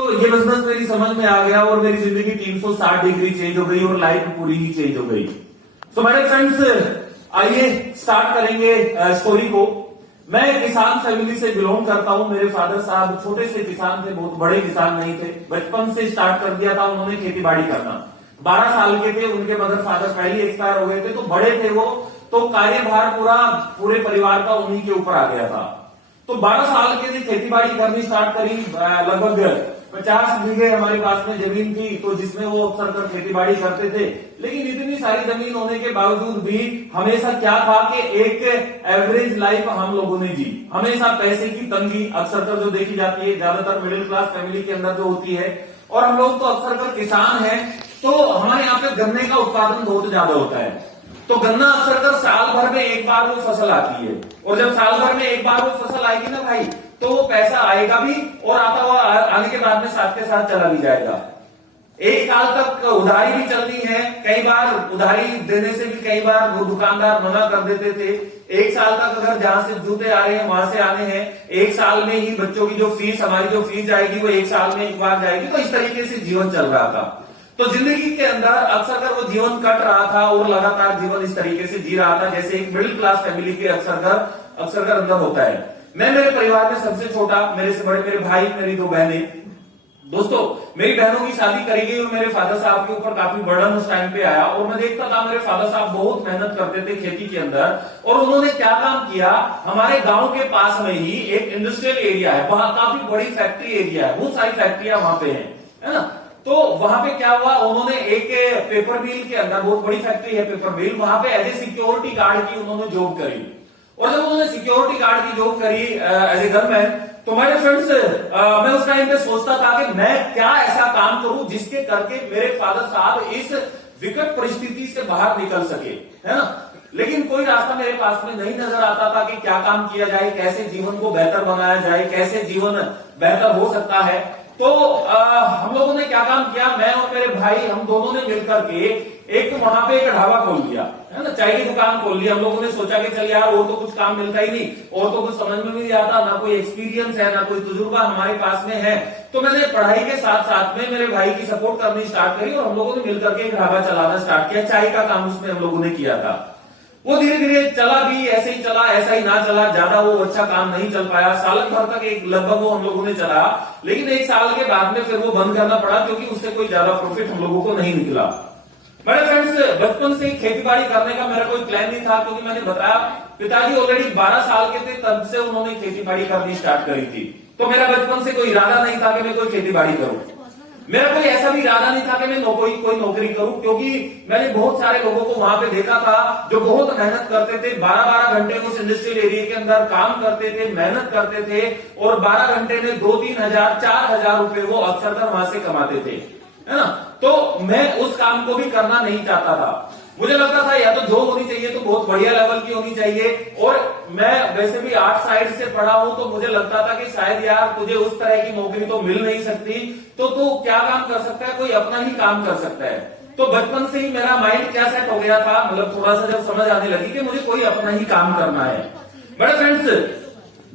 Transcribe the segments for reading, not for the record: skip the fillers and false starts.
तो ये बिजनेस मेरी समझ में आ गया और मेरी जिंदगी 360 डिग्री चेंज हो गई और लाइफ पूरी ही चेंज हो गई। तो मेरे फ्रेंड्स, आइए स्टार्ट करेंगे स्टोरी को। मैं किसान फैमिली से बिलोंग करता हूं। मेरे फादर साहब छोटे से किसान थे, बहुत बड़े किसान नहीं थे। बचपन से स्टार्ट कर दिया था उन्होंने खेती बाड़ी करना। 12 साल के थे, उनके मदर फादर पहले एक्सपायर हो गए थे, तो बड़े थे वो, तो कार्यभार पूरे परिवार का उन्हीं के ऊपर आ गया था। तो 12 साल के थे, खेती बाड़ी करनी स्टार्ट करी। लगभग 50 बीघे हमारे पास में जमीन थी, तो जिसमें वो अक्सर कर खेती बाड़ी करते थे। लेकिन इतनी सारी जमीन होने के बावजूद भी हमेशा क्या था कि एक एवरेज लाइफ हम लोगों ने जी। हमेशा पैसे की तंगी अक्सर कर जो देखी जाती है, ज्यादातर मिडिल क्लास फैमिली के अंदर जो होती है। और हम लोग तो अक्सर कर किसान हैं, तो हमारे यहाँ पे गन्ने का उत्पादन बहुत ज्यादा होता है। तो गन्ना अक्सर कर साल भर में एक बार वो फसल आती है, और जब साल भर में एक बार वो फसल आएगी ना भाई, तो वो पैसा आएगा भी और आता हुआ आने के बाद में साथ के साथ चला भी जाएगा। एक साल तक उधारी भी चलनी है। कई बार उधारी देने से भी कई बार वो दुकानदार मना कर देते थे। एक साल तक अगर जहां से जूते आ रहे हैं वहां से आने हैं, एक साल में ही बच्चों की जो फीस, हमारी जो फीस जाएगी वो एक साल में एक बार जाएगी। तो इस तरीके से जीवन चल रहा था। तो जिंदगी के अंदर अक्सर कर वो जीवन कट रहा था और लगातार जीवन इस तरीके से जी रहा था जैसे एक मिडिल क्लास फैमिली के अक्सर कर अंदर होता है। मैं मेरे परिवार में सबसे छोटा, मेरे से बड़े मेरे भाई, मेरी 2 बहनें। दोस्तों, मेरी बहनों की शादी करी गई और मेरे फादर साहब के ऊपर काफी बर्डन उस टाइम पे आया। और मैं देखता था मेरे फादर साहब बहुत मेहनत करते थे खेती के अंदर। और उन्होंने क्या काम किया, हमारे गांव के पास में ही एक इंडस्ट्रियल एरिया है, वहां काफी बड़ी फैक्ट्री एरिया है, बहुत सारी फैक्ट्रियां वहां पे है ना। तो वहां पे क्या हुआ, उन्होंने एक पेपर मिल के अंदर, बहुत बड़ी फैक्ट्री है पेपर मिल, वहां पे एज ए सिक्योरिटी गार्ड की उन्होंने जॉब करी। और जब उन्होंने सिक्योरिटी गार्ड की जॉब करी एज ए गनमैन, तो मेरे फ्रेंड्स, मैं उस टाइम पे सोचता था कि मैं क्या ऐसा काम करूं जिसके करके मेरे फादर साहब इस विकट परिस्थिति से बाहर निकल सके, है ना। लेकिन कोई रास्ता मेरे पास में नहीं नजर आता था कि क्या काम किया जाए, कैसे जीवन को बेहतर बनाया जाए, कैसे जीवन बेहतर हो सकता है। तो हम लोगों ने क्या काम किया, मैं और मेरे भाई, हम दोनों ने मिलकर के एक वहां पे एक ढाबा खोल दिया, है ना, चाय की दुकान खोल ली। हम लोगों ने सोचा कि चल यार, और तो कुछ काम मिलता ही नहीं, और तो कुछ समझ में भी नहीं आता, ना कोई एक्सपीरियंस है, ना कोई तजुर्बा हमारे पास में है। तो मैंने पढ़ाई के साथ साथ में मेरे भाई की सपोर्ट करनी स्टार्ट करी और हम लोगों ने मिलकर के एक ढाबा चलाना स्टार्ट किया। चाय का काम उसमें हम लोगों ने किया था। वो धीरे धीरे चला भी, ऐसे ही चला, ऐसा ही ना चला, ज्यादा वो अच्छा काम नहीं चल पाया। साल भर तक एक लगभग वो हम लोगों ने चला, लेकिन 1 साल के बाद में फिर वो बंद करना पड़ा, क्योंकि उससे कोई ज्यादा प्रॉफिट हम लोगों को नहीं निकला। मेरे फ्रेंड्स, बचपन से ही खेती बाड़ी करने का मेरा कोई प्लान नहीं था, क्योंकि मैंने बताया पिताजी ऑलरेडी 12 साल के थे तब से उन्होंने खेती बाड़ी करनी स्टार्ट करी थी। तो मेरा बचपन से कोई इरादा नहीं था कि मैं कोई खेती बाड़ी करूं। मेरा कोई ऐसा भी इरादा नहीं था कि मैं कोई नौकरी करूं, क्योंकि मैंने बहुत सारे लोगों को वहां पे देखा था जो बहुत मेहनत करते थे, 12-12 घंटे उस इंडस्ट्रियल एरिया के अंदर काम करते थे, मेहनत करते थे, और 12 घंटे में 2-3 हजार 4,000 रुपए वो अक्सर कर वहां से कमाते थे, है ना। तो मैं उस काम को भी करना नहीं चाहता था। मुझे लगता था या तो जॉब होनी चाहिए तो बहुत बढ़िया लेवल की होनी चाहिए, और मैं वैसे भी आर्ट साइड से पढ़ा हूं, तो मुझे लगता था कि शायद यार तुझे उस तरह की नौकरी तो मिल नहीं सकती, तो तू क्या काम कर सकता है, कोई अपना ही काम कर सकता है। तो बचपन से ही मेरा माइंड क्या सेट हो गया था, मतलब थोड़ा सा जब समझ आने लगी कि मुझे कोई अपना ही काम करना है। बड़े फ्रेंड्स,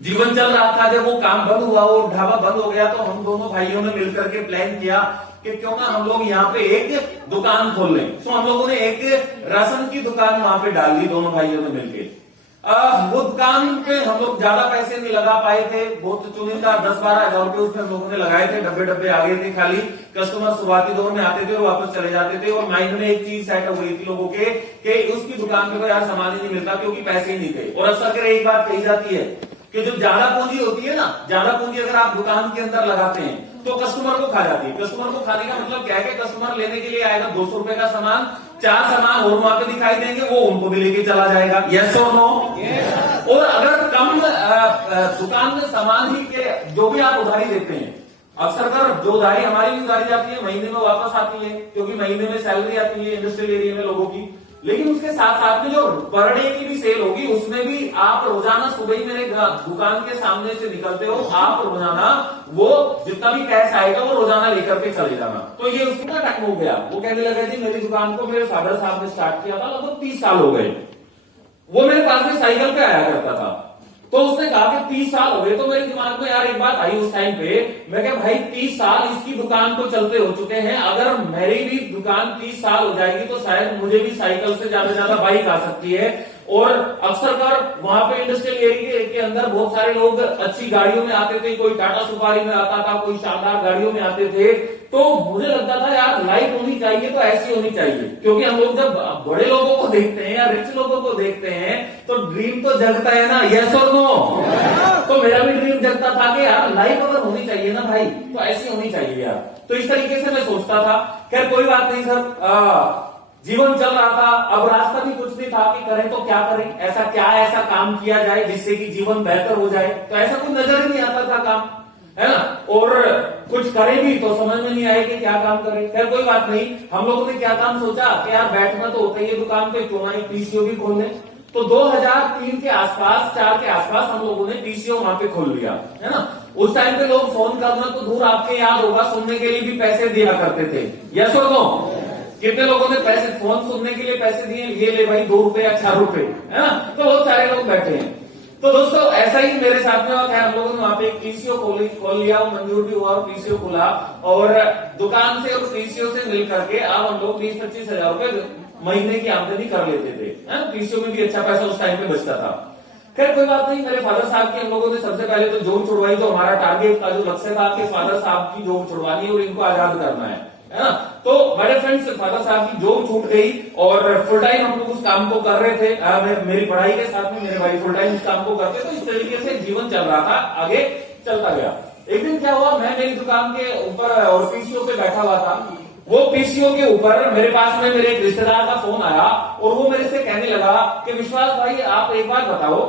जीवन चल रहा था, जब वो काम बंद हुआ और ढाबा बंद हो गया, तो हम दोनों भाइयों ने मिलकर के प्लान किया कि क्यों ना हम लोग यहाँ पे एक दुकान खोल लें। तो हम लोगों ने एक राशन की दुकान वहां पे डाल दी, दोनों भाइयों ने मिलकर। वो दुकान पे हम लोग ज्यादा पैसे नहीं लगा पाए थे, बहुत चुनिंदा 10-12 हजार रुपए उसमें हम लोगों ने लगाए थे। डब्बे आ गए थे खाली। कस्टमर शुरुआती दौर में आते थे और वापस चले जाते थे, और माइंड में एक चीज सेट हो गई थी लोगों के कि उसकी दुकान पे कोई यार सामान ही नहीं मिलता, क्योंकि पैसे ही नहीं थे। और अक्सर कर एक बात कही जाती है कि जो ज्यादा पूंजी होती है ना, ज्यादा पूंजी अगर आप दुकान के अंदर लगाते हैं तो कस्टमर को खा जाती है। कस्टमर को खाने का मतलब क्या है कि कस्टमर लेने के लिए आएगा 200 रुपए का सामान, 4 सामान और वहां पे दिखाई देंगे, वो उनको भी लेके चला जाएगा। यस और नो? और अगर कम दुकान में सामान ही के जो भी आप उधारी देते हैं, अक्सर कर जो उधारी हमारी भी उधारी जाती है महीने में वापस आती है, क्योंकि महीने में सैलरी आती है इंडस्ट्रियल एरिया में लोगों की। लेकिन उसके साथ साथ में जो पर डे की भी सेल होगी, उसमें भी आप रोजाना सुबह ही मेरे दुकान के सामने से निकलते हो, आप रोजाना वो जितना भी कैश आएगा वो रोजाना लेकर के चले जाना। तो ये उसका टाइम हो गया। वो कहने लगे जी मेरी दुकान को मेरे फादर साहब ने स्टार्ट किया था, लगभग 30 साल हो गए। वो मेरे पास में साइकिल पे आया करता था। तो उसने कहा कि 30 साल हो गए। तो मेरे दिमाग में यार एक बात आई उस टाइम पे, मैं कहा भाई 30 साल इसकी दुकान को चलते हो चुके हैं, अगर मेरी भी दुकान 30 साल हो जाएगी तो शायद मुझे भी साइकिल से ज्यादा बाइक आ सकती है। और अक्सर कर वहां पे इंडस्ट्रियल एरिया के अंदर बहुत सारे लोग अच्छी गाड़ियों में आते थे, कोई टाटा सुपारी में आता था, कोई शानदार गाड़ियों में आते थे। तो मुझे लगता था यार लाइफ होनी चाहिए तो ऐसी होनी चाहिए, क्योंकि हम लोग जब बड़े लोगों को देखते हैं या रिच लोगों को देखते हैं तो ड्रीम तो जगता है ना, यस और नो। तो मेरा भी ड्रीम जगता था कि यार लाइफ अगर होनी चाहिए ना भाई तो ऐसी होनी चाहिए यार। तो इस तरीके से मैं सोचता था। खैर कोई बात नहीं सर, जीवन चल रहा था, अब रास्ता भी कुछ नहीं था कि करें तो क्या करें, ऐसा काम किया जाए जिससे कि जीवन बेहतर हो जाए। तो ऐसा कुछ नजर ही नहीं आता था काम, है ना, और कुछ करें भी तो समझ में नहीं आए कि क्या काम करें। खैर कोई बात नहीं, हम लोगों ने क्या काम सोचा कि यार बैठना तो होता ही है दुकान पे, क्यों ना एक पीसीओ भी खोल लें। तो 2003 के आसपास, 4 के आसपास हम लोगों ने पीसीओ वहां पे खोल लिया, है ना। उस टाइम पे लोग फोन करना तो दूर, आपके याद होगा सुनने के लिए भी पैसे दिया करते थे, यस और नो। कितने लोगों ने पैसे, फोन सुनने के लिए पैसे दिए, ये ले भाई 2 रुपए या 4 रुपए, है ना। तो बहुत सारे लोग बैठे हैं। तो दोस्तों ऐसा ही मेरे साथ में हुआ। हम लोगों ने वहां पे एक पीसीओ खोल लिया, मंजूर भी हुआ और पीसीओ खुला, और दुकान से और पीसीओ से मिल करके अब हम लोग 20-25 हजार रुपए महीने की आमदनी कर लेते थे। पीसीओ में भी अच्छा पैसा उस टाइम पे बचता था। खैर कोई बात नहीं, मेरे फादर साहब की हम लोगों ने सबसे पहले तो जॉब छुड़वाई। तो हमारा टारगेट का जो लक्ष्य था कि फादर साहब की जॉब छुड़वानी और इनको आजाद करना है ना। तो बड़े फ्रेंड्स, फादर साहब की जॉब छूट गई और फुल टाइम हम लोग उस काम को कर रहे थे। मेरी पढ़ाई के साथ में मेरे भाई फुल टाइम इस काम को करते। तो इस तरीके से जीवन चल रहा था, आगे चलता गया। एक दिन क्या हुआ, मैं मेरी दुकान के ऊपर और पीसीओ पे बैठा हुआ था। वो पीसीओ के ऊपर मेरे पास में मेरे एक रिश्तेदार का फोन आया और वो मेरे से कहने लगा कि विश्वास भाई आप एक बात बताओ,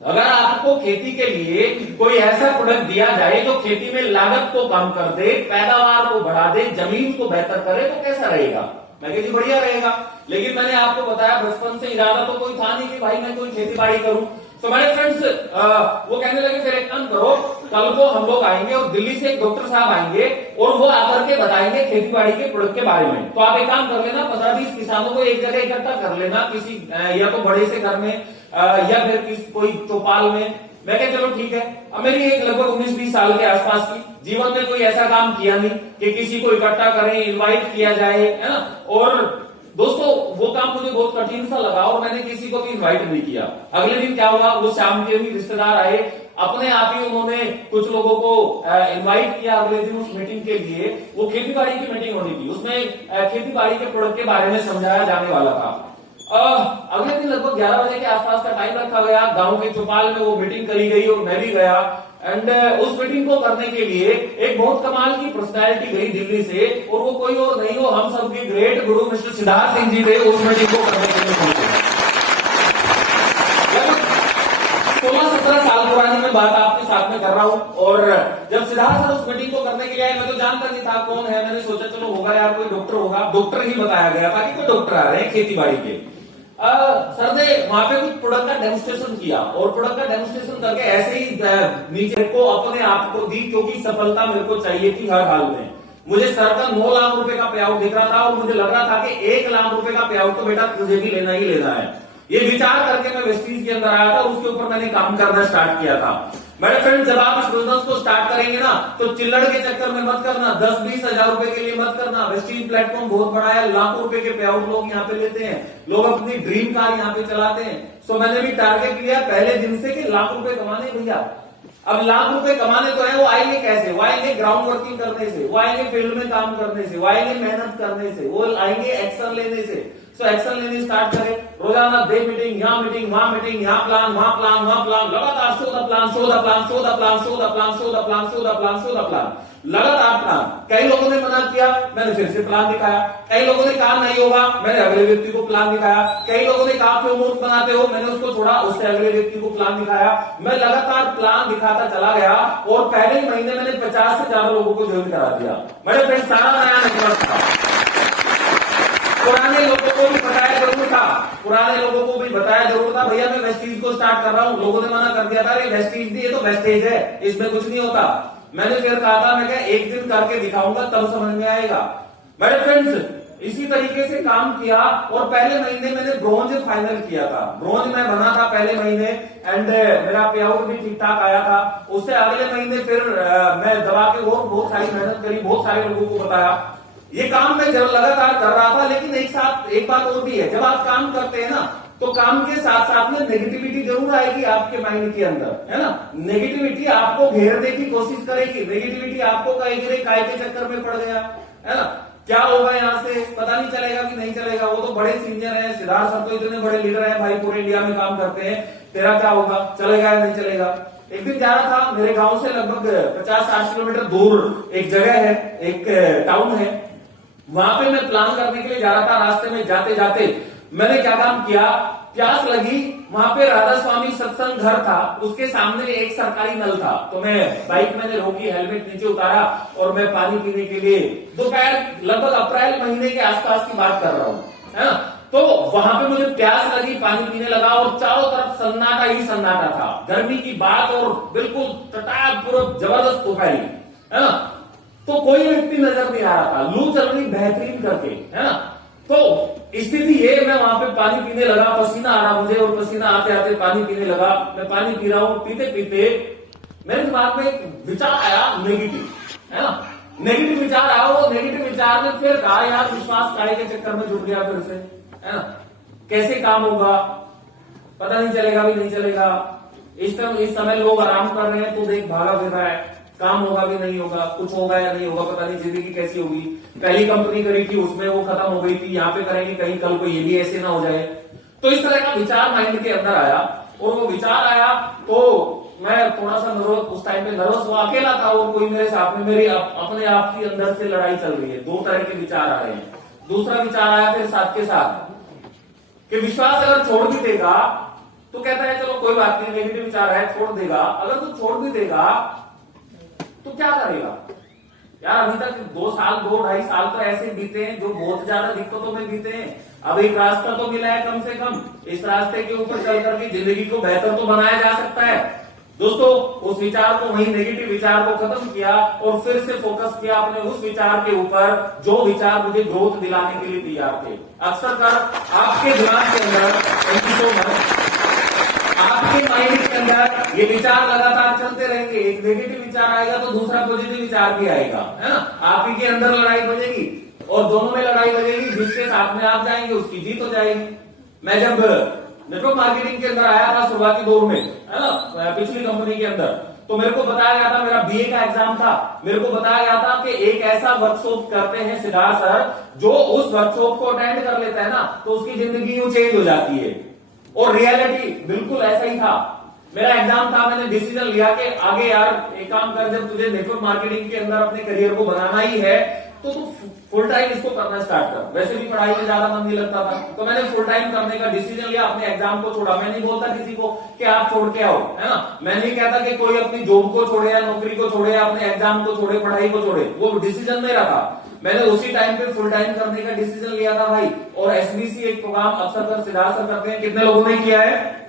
अगर आपको खेती के लिए कोई ऐसा प्रोडक्ट दिया जाए जो खेती में लागत को कम कर दे, पैदावार को बढ़ा दे, जमीन को बेहतर करे, तो कैसा रहेगा। मैं कहा जी बढ़िया रहेगा, लेकिन मैंने आपको बताया बचपन से इरादा तो कोई था नहीं कि भाई मैं कोई खेती बाड़ी करूं। तो मेरे फ्रेंड्स वो कहने लगे फिर एक काम करो, कल को हम लोग आएंगे और दिल्ली से एक डॉक्टर साहब आएंगे और वो आकर के बताएंगे खेती बाड़ी के प्रोडक्ट के बारे में। तो आप एक काम कर लेना, 15-20 किसानों को एक जगह इकट्ठा कर लेना, किसी या तो बड़े से घर में या फिर कोई चौपाल में। मैं कहा चलो ठीक है। अब मेरी एक लगभग 19-20 साल के आसपास की, जीवन में कोई ऐसा काम किया नहीं कि किसी को इकट्ठा करें, इनवाइट किया जाए, है ना। और दोस्तों वो काम मुझे बहुत कठिन सा लगा और मैंने किसी को भी इनवाइट नहीं किया। अगले दिन क्या हुआ, वो शाम के भी रिश्तेदार आए, अपने आप ही उन्होंने कुछ लोगों को इनवाइट किया अगले दिन उस मीटिंग के लिए। वो खेती बाड़ी की मीटिंग होनी थी, उसमें खेती बाड़ी के प्रोडक्ट के बारे में समझाया जाने वाला था। अगले दिन लगभग 11 बजे के आसपास का टाइम रखा गया, गांव के चौपाल में वो मीटिंग करी गई और मैं भी गया। एंड उस मीटिंग को करने के लिए एक बहुत कमाल की पर्सनैलिटी गई दिल्ली से, और वो कोई और नहीं हो हम सबके ग्रेट गुरु मिस्टर सिद्धार्थ सिंह जी थे। उस मीटिंग को करने के लिए 16-17 साल पुरानी मैं बात आपके साथ में कर रहा हूं। और जब सिद्धार्थ सर उस मीटिंग को करने के लिए आए, मैं तो जानता नहीं था कौन है। मैंने सोचा चलो होगा यार कोई डॉक्टर होगा, डॉक्टर ही बताया गया था कि कोई डॉक्टर आ रहे हैं खेती बाड़ी के। सर ने वहां पे कुछ प्रोडक्ट का डेमोस्ट्रेशन किया और प्रोडक्ट का डेमोस्ट्रेशन करके ऐसे ही नीचे को अपने आप को दी, क्योंकि सफलता मेरे को चाहिए थी हर हाल में। मुझे सर का 9 लाख रुपए का पे आउट दिख रहा था और मुझे लग रहा था कि 1 लाख रुपए का पे आउट तो बेटा तुझे भी लेना ही लेना है। ये विचार करके मैं वेस्टीज के अंदर आया था, उसके ऊपर मैंने काम करना स्टार्ट किया था। मेरे फ्रेंड, जब आप इस बिजनेस को स्टार्ट करेंगे ना तो चिल्लड़ के चक्कर में मत करना, 10-20 हजार रुपए के लिए मत करना। वेस्टीज प्लेटफॉर्म बहुत बड़ा है, लाखों रुपए के पे आउट लोग यहाँ पे लेते हैं, लोग अपनी ड्रीम कार यहाँ पे चलाते हैं। सो मैंने भी टारगेट लिया पहले दिन से कि लाख रुपए कमाने भैया। अब लाख रुपए कमाने तो है, वो आएंगे कैसे? वो आएंगे ग्राउंड वर्किंग करने से, वो आएंगे फील्ड में काम करने से, वो आएंगे मेहनत करने से, वो आएंगे एक्शन लेने से। सो एक्शन लेने स्टार्ट करें, रोजाना डे मीटिंग, यहाँ मीटिंग, वहां मीटिंग, यहाँ प्लान, वहां प्लान, वहां प्लान, लगातार show the plan, show the plan, show the plan, show the plan, show the plan, show the plan, show the plan, लगातार प्लान। कई लोगों ने मना किया, मैंने फिर से प्लान दिखाया। कई लोगों ने कहा नहीं होगा, मैंने अगले व्यक्ति को प्लान दिखाया। कई लोगों ने कहा क्यों मूर्ख बनाते हो, मैंने उसको छोड़ा, उससे अगले व्यक्ति को प्लान दिखाया। मैं लगातार प्लान दिखाता चला गया और पहले ही महीने मैंने 50 से ज्यादा लोगों को ज्वाइन करा दिया। मेरे फ्रेंड, सारा नया नेटवर्क था। पुराने लोगों को भी बताया जरूर था, पुराने लोगों को भी बताया जरूर था भैया मैं वेस्टीज को स्टार्ट कर रहा हूं। लोगों ने मना कर दिया था, अरे वेस्टीज नहीं, ये तो वेस्टेज है, इसमें कुछ नहीं होता। मैंने फिर कहा था, मैं क्या एक दिन करके दिखाऊंगा तब समझ में आएगा। मेरे फ्रेंड्स, इसी तरीके से काम किया और पहले महीने मैंने ब्रॉन्ज फाइनल किया था, ब्रॉन्ज में बना था पहले महीने एंड मेरा पे आउट भी ठीक ठाक आया था। उससे अगले महीने फिर मैं दबा के और बहुत सारी मेहनत करी, बहुत सारे लोगों को बताया। ये काम मैं लगातार कर रहा था, लेकिन एक बात और भी है, जब आप काम करते हैं ना तो काम के साथ साथ में नेगेटिविटी जरूर आएगी आपके माइंड के अंदर, है ना। नेगेटिविटी आपको घेरने की कोशिश करेगी, नेगेटिविटी आपको कहेगी रे काय के चक्कर में पड़ गया, है ना, क्या होगा यहाँ से पता नहीं चलेगा कि नहीं चलेगा। वो तो बड़े सीनियर हैं, सिद्धार्थ सर तो इतने बड़े लीडर हैं भाई, पूरे इंडिया में काम करते हैं, तेरा क्या होगा, चलेगा या नहीं चलेगा। एक दिन जा रहा था, मेरे गांव से लगभग 50-60 किलोमीटर दूर एक जगह है, एक टाउन है, वहां पे मैं प्लान करने के लिए जा रहा था। रास्ते में जाते जाते मैंने क्या काम किया, प्यास लगी, वहां पे राधा स्वामी सत्संग घर था, उसके सामने एक सरकारी नल था, तो मैं बाइक मैंने रोकी, हेलमेट नीचे उतारा और मैं पानी पीने के लिए, दोपहर लगभग अप्रैल महीने के आसपास की बात कर रहा हूं, है ना। तो वहां पे मुझे प्यास लगी, पानी पीने लगा और चारों तरफ सन्नाटा ही सन्नाटा था, गर्मी की बात और बिल्कुल टटा पूरा जबरदस्त दोपहरी, है ना। तो कोई व्यक्ति नजर नहीं आ रहा था, लू चल रही बेहतरीन करके, है ना। तो स्थिति ये, मैं वहां पे पानी पीने लगा, पसीना आ रहा मुझे और पसीना आते आते पानी पीने लगा, मैं पानी पी रहा हूं, पीते पीते मेरे दिमाग में एक विचार आया नेगेटिव, है ना, नेगेटिव विचार आया। वो नेगेटिव विचार ने फिर कहा यार विश्वास काय के चक्कर में जुट गया फिर से, है ना, कैसे काम होगा, पता नहीं चलेगा भी नहीं चलेगा। इस समय लोग आराम कर रहे हैं तो देख भागा फिर रहा है, काम होगा भी नहीं होगा, कुछ होगा या नहीं होगा, पता नहीं जिंदगी कैसी होगी। पहली कंपनी करी थी उसमें वो खत्म हो गई थी, यहाँ पे करेंगे कहीं कल को ये भी ऐसे ना हो जाए। तो इस तरह का विचार माइंड के अंदर आया और वो विचार आया तो मैं थोड़ा सा नर्वस, उस टाइम पे नर्वस हुआ, अकेला था और कोई मेरे साथ में, मेरी अपने आप की अंदर से लड़ाई चल रही है, दो तरह के विचार आ रहे हैं। दूसरा विचार आया फिर साथ के साथ कि विश्वास अगर छोड़ भी देगा तो कहता है चलो कोई बात नहीं, नेगेटिव विचार है छोड़ देगा, अगर तू छोड़ भी देगा तो क्या करेगा यार। अभी तक 2-2.5 साल तो ऐसे बीते हैं जो बहुत ज्यादा दिक्कतों में बीते हैं। अब एक रास्ता तो मिला है कम से कम, इस रास्ते के ऊपर चल करके जिंदगी को बेहतर तो बनाया जा सकता है। दोस्तों उस विचार को, वही नेगेटिव विचार को खत्म किया और फिर से फोकस किया अपने उस विचार के ऊपर जो विचार मुझे ग्रोथ दिलाने के लिए तैयार थे। अक्सर कर आपके दिमाग के अंदर, थैंक यू सो मच, आपके माइंड के अंदर ये विचार लगातार चलते रहेंगे। एक नेगेटिव विचार आएगा तो दूसरा पॉजिटिव विचार भी आएगा, है ना। आप ही के अंदर लड़ाई बजेगी और दोनों में लड़ाई बजेगी, जिसके साथ में आप जाएंगे उसकी जीत हो जाएगी। मैं जब नेटवर्क मार्केटिंग के अंदर आया था शुरुआती दौर में, है ना, पिछली कंपनी के अंदर, तो मेरे को बताया गया था, मेरा बीए का एग्जाम था, मेरे को बताया गया था कि एक ऐसा वर्कशॉप करते हैं सिद्धार्थ सर, जो उस वर्कशॉप को अटेंड कर लेता है ना तो उसकी जिंदगी यूं चेंज हो जाती है। और रियलिटी बिल्कुल ऐसा ही था। मेरा एग्जाम था, मैंने डिसीजन लिया कि आगे यार एक काम कर, जब तुझे नेटवर्क मार्केटिंग के अंदर अपने करियर को बनाना ही है तो तू फुल टाइम इसको करना स्टार्ट कर। वैसे भी पढ़ाई में ज्यादा मन नहीं लगता था, तो मैंने फुल टाइम करने का डिसीजन लिया, अपने एग्जाम को छोड़ा। मैं नहीं बोलता किसी को कि आप छोड़ के आओ, है ना, मैं नहीं कहता कि कोई अपनी जॉब को छोड़े या नौकरी को छोड़े या अपने एग्जाम को छोड़े, पढ़ाई को छोड़े, वो डिसीजन मेरा था। मैंने उसी टाइम पे फुल टाइम करने का डिसीजन लिया था भाई। और एसबीसी एक प्रोग्राम अक्सर कर सिद्धार्थ सर करते हैं, कितने लोगों ने किया है?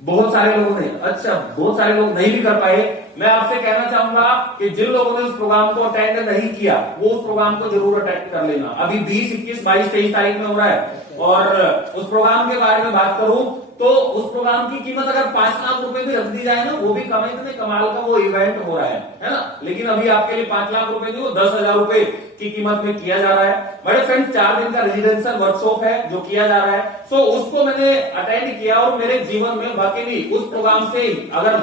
बहुत सारे लोगों ने। अच्छा, बहुत सारे लोग नहीं भी कर पाए। मैं आपसे कहना चाहूंगा कि जिन लोगों ने उस प्रोग्राम को अटेंड नहीं किया वो उस प्रोग्राम को जरूर अटेंड कर लेना। अभी 20, 21, 22, 23 तारीख में हो रहा है। और उस प्रोग्राम के बारे में बात करूं तो उस प्रोग्राम की कीमत अगर 5 लाख रुपए भी रख दी जाए ना, वो भी इतने कमाल का वो इवेंट हो रहा है ना। लेकिन अभी आपके लिए 5 लाख रुपए नहीं, वो 10,000 रुपए की कीमत में किया जा रहा है। बड़े फ्रेंड्स, 4 दिन का रेजिडेंशियल वर्कशॉप है जो किया जा रहा है। सो उसको मैंने अटेंड किया और मेरे जीवन में वाकई उस प्रोग्राम से अगर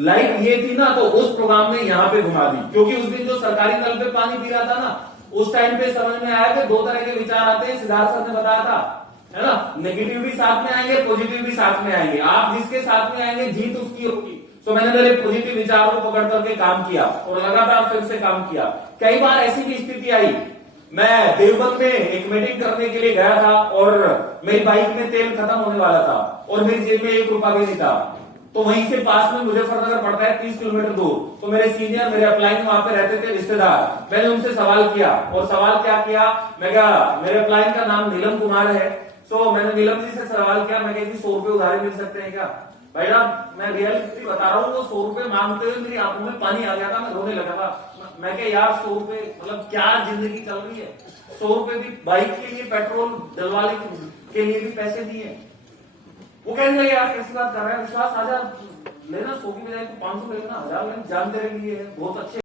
लाइफ ये थी ना तो उस प्रोग्राम ने यहाँ पे घुमा दी। क्योंकि उस दिन जो सरकारी नल पे पानी पी रहा था ना, उस टाइम पे समझ में आया कि 2 तरह के विचार आते हैं। सिद्धार्थ सर ने बताया था, है ना, नेगेटिव भी साथ में आएंगे, पॉजिटिव भी साथ में आएंगे। आप जिसके साथ में आएंगे जीत उसकी होगी। तो मैंने मेरे पॉजिटिव विचार को पकड़ करके काम किया और लगातार फिर से काम किया। कई बार ऐसी भी स्थिति आई, मैं देवबंद में एक मीटिंग करने के लिए गया था और मेरी बाइक में तेल खत्म होने वाला था और मेरी जेब में 1 रुपया भी नहीं था। तो वहीं से पास में मुजफ्फरनगर पड़ता है 30 किलोमीटर दूर। तो मेरे सीनियर, मेरे अपलाइन वहां पे रहते थे रिश्तेदार। मैंने उनसे सवाल किया और सवाल क्या किया, मैं कहा मेरे अपलाइन का नाम नीलम कुमार है। तो मैंने नीलम जी से सवाल किया, मैं कही 100 रुपए उधारी मिल सकते हैं क्या? भाई साहब मैं रियलिटी बता रहा हूँ, वो 100 रुपए मांगते हुए मेरी आंखों में पानी आ गया था, मैं रोने लगा था। मैं क्या यार 100 रुपए मतलब क्या जिंदगी चल रही है, 100 रुपए भी बाइक के लिए पेट्रोल डलवाने के लिए भी पैसे दिए। वो कहने लगे यार कैसी बात कर रहा है विश्वास, आजा लेना 100 की बजाय 500 लेना, 1000 लेना, जान तेरे लिए है, बहुत अच्छे।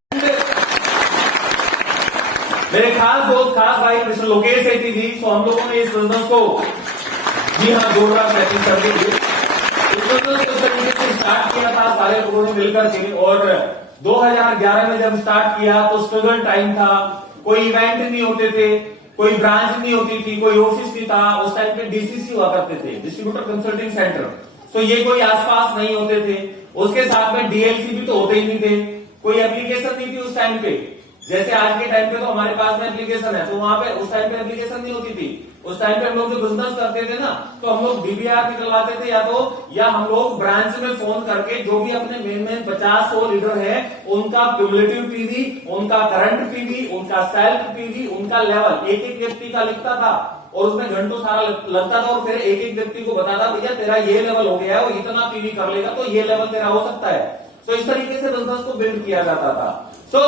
मेरे खास दोस्त खास भाई मिस्टर लोकेश सेठी जी, तो हम लोगों ने इस बिजनेस को जी हाँ जोरदार सेटिंग कर दी। इस बिजनेस को तरीके से स्टार्ट किया था सारे लोगों ने मिलकर के, और 2011 में जब स्टार्ट किया तो स्ट्रगल टाइम था, कोई इवेंट नहीं होते थे, कोई ब्रांच नहीं होती थी, कोई ऑफिस नहीं था। उस टाइम पे डीसीसी हुआ करते थे, डिस्ट्रीब्यूटर कंसल्टिंग सेंटर, तो ये कोई आसपास नहीं होते थे। उसके साथ में डीएलसी भी तो होते ही नहीं थे, कोई एप्लीकेशन नहीं थी उस टाइम पे। जैसे आज के टाइम पे तो हमारे पास में एप्लीकेशन है, तो वहां पे उस टाइम पे एप्लीकेशन नहीं होती थी। उस टाइम पे हम लोग जो बिजनेस करते थे ना, तो हम लोग डीबीआर निकलवाते थे, या हम लोग ब्रांच में फोन करके जो भी अपने मेन 50-100 लीडर है उनका क्यूमुलेटिव पीवी, उनका करंट पीवी, उनका सेल्फ पीवी, उनका लेवल एक एक व्यक्ति का लिखता था, और उसमें घंटों सारा लगता था, और फिर एक एक व्यक्ति को बताता भैया तेरा ये लेवल हो गया है, वो इतना पीवी कर लेगा तो ये लेवल तेरा हो सकता है। तो इस तरीके से बिजनेस को बिल्ड किया जाता था। तो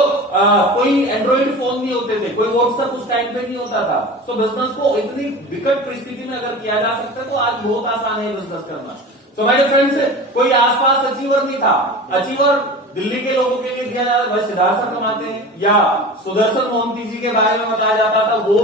कोई एंड्रॉइड फोन नहीं होते थे, कोई व्हाट्सएप उस टाइम पे नहीं होता था। तो बिजनेस को इतनी विकट परिस्थिति में अगर किया जा सकता है तो आज बहुत आसान है बिजनेस करना। तो मेरे फ्रेंड्स, कोई आसपास अचीवर नहीं था। अचीवर दिल्ली के लोगों के लिए दिया जाता था, भाई सिद्धार्थ सर कमाते हैं, या सुदर्शन मोहंती जी के बारे में बताया जाता था, वो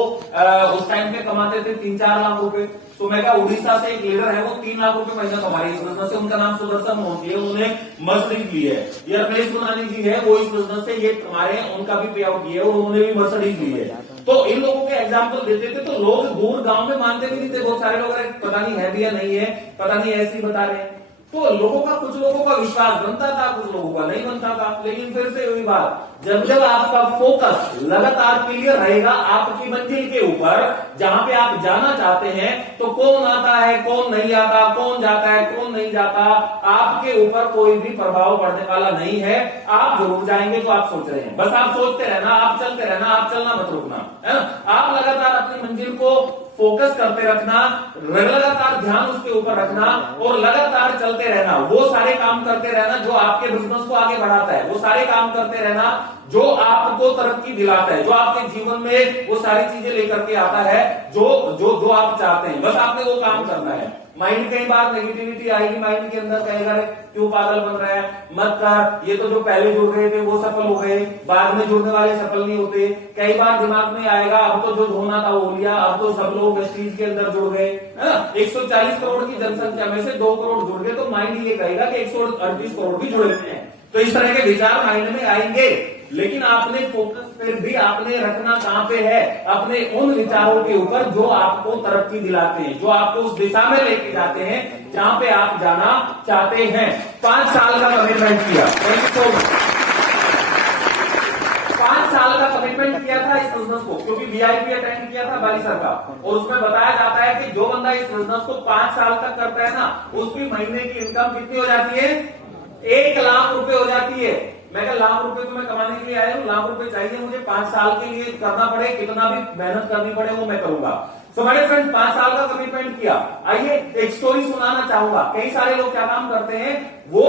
उस टाइम पे कमाते थे 3-4 लाख रुपए। तो मैं क्या, उड़ीसा से एक लीडर है वो 3 लाख रुपए महीना कमा रही है इस बिजनेस से, उनका नाम सुदर्शन मोहंती है, उन्होंने मर्सिडीज ली है। या रमेश गुनानी जी है, वो इस बिजनेस से ये कमा रहे हैं, उनका भी पे आउट किया है, उन्होंने भी मर्सिडीज ली है। तो इन लोगों के एग्जाम्पल देते थे, तो लोग दूर गांव में मानते भी नहीं थे। बहुत सारे लोग पता नहीं है भी या नहीं है, पता नहीं ऐसे ही बता रहे हैं। तो लोगों का, कुछ लोगों का विश्वास बनता था, कुछ लोगों का नहीं बनता था। लेकिन फिर से वही बात, जब जब आपका फोकस लगातार क्लियर रहेगा आपकी मंजिल के ऊपर, जहां पे आप जाना चाहते हैं, तो कौन आता है कौन नहीं आता, कौन जाता है कौन नहीं जाता, आपके ऊपर कोई भी प्रभाव पड़ने वाला नहीं है। आप जरूर जाएंगे तो आप सोच रहे हैं, बस आप सोचते रहना, आप चलते रहना, आप चलना मत रुकना, है ना। आप लगातार अपनी मंजिल को फोकस करते रखना, लगातार ध्यान उसके ऊपर रखना, और लगातार चलते रहना, वो सारे काम करते रहना जो आपके बिजनेस को आगे बढ़ाता है, वो सारे काम करते रहना जो आपको तरक्की दिलाता है, जो आपके जीवन में वो सारी चीजें लेकर के आता है जो जो जो आप चाहते हैं। बस आपने वो काम करना है। माइंड कई बार नेगेटिविटी आएगी, माइंड के अंदर कहेगा क्यों पागल बन रहा है, मत कर, ये तो जो पहले जुड़ रहे थे वो सफल हो गए, बाद में जुड़ने वाले सफल नहीं होते। कई बार दिमाग में आएगा अब तो जो होना था वो लिया, अब तो सब लोग वेस्टीज के अंदर जुड़ गए, है ना। 140 करोड़ की जनसंख्या में से 2 करोड़ जुड़ गए, तो माइंड ये कहेगा कि 138 करोड़ भी जुड़े हैं। तो इस तरह के विचार माइंड में आएंगे, लेकिन आपने फोकस फिर भी आपने रखना कहां पे है, अपने उन विचारों के ऊपर जो आपको तरक्की दिलाते हैं, जो आपको उस दिशा में लेके जाते हैं जहां पे आप जाना चाहते हैं। 5 साल का कमिटमेंट किया, 5 साल का कमिटमेंट किया था इस बिजनेस को, क्योंकि वीआईपी अटेंड किया था बाली सर का, और उसमें बताया जाता है कि जो बंदा इस बिजनेस को 5 साल तक करता है ना, उसकी महीने की इनकम कितनी हो जाती है, 1 लाख रुपए हो जाती है। मैं कहा लाख रुपए तो मैं कमाने के लिए आया हूं, लाख रुपए चाहिए मुझे, 5 साल के लिए करना पड़े, कितना भी मेहनत करनी पड़े वो मैं करूंगा। तो मेरे फ्रेंड 5 साल का कमिटमेंट किया। आइए एक स्टोरी सुनाना चाहूंगा। कई सारे लोग क्या काम करते हैं, वो